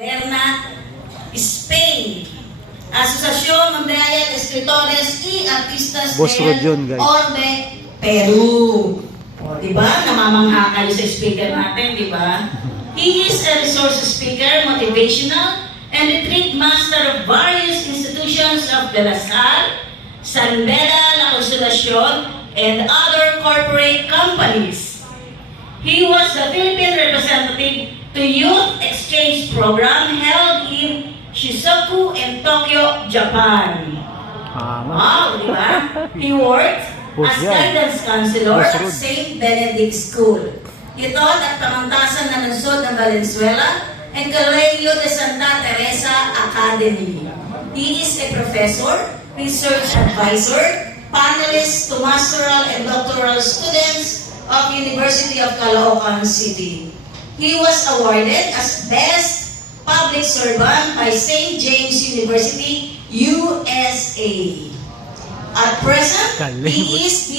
Berna, Spain. Asociación Mundial de Escritores y Artistas del Orbe, Peru. O, diba? Namamangha kayo sa speaker natin, diba? He is a resource speaker, motivational, and retreat master of various institutions of De La Salle, San Beda, La Consolacion, and other corporate companies. He was the Philippine representative to Youth Exchange Program held in Shizuoka and Tokyo, Japan. Wow, di ba? He worked as guidance counselor at St. Benedict School. Ito at pamantasan na lungsod ng Valenzuela and Colegio de Santa Teresa Academy. He is a professor, research advisor, panelist to masteral and doctoral students of University of Caloocan City. He was awarded as Best Public Servant by St. James University, USA. At present, he is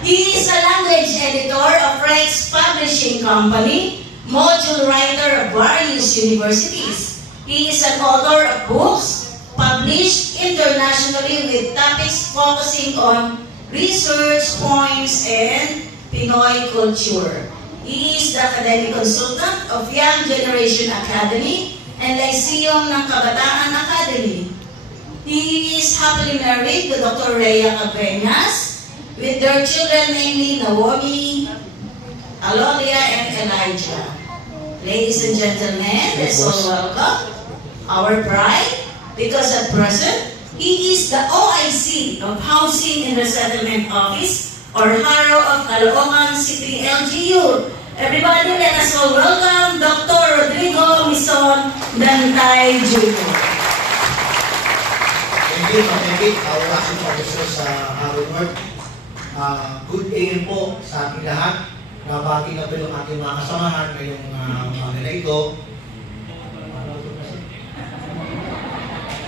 He is a language editor of Rex Publishing Company, module writer of various universities. He is an author of books published internationally with topics focusing on research points and Pinoy culture. He is the academic consultant of Young Generation Academy and Lyceum ng Kabataan Academy. He is happily married to Dr. Rhea Cabeñas with their children namely Naomi, Alodia, and Elijah. Ladies and gentlemen, let's all welcome our bride, because at present, he is the OIC of Housing and Resettlement Office or HARO of Caloocan City, LGU. Everybody, let us all welcome Dr. Rodrigo Mison Dantay Jr. Thank you, our acting officer sa Harvard Work. Good AM po sa ating lahat. Nabati na po yung ating mga kasamahan ngayong mga nila ito.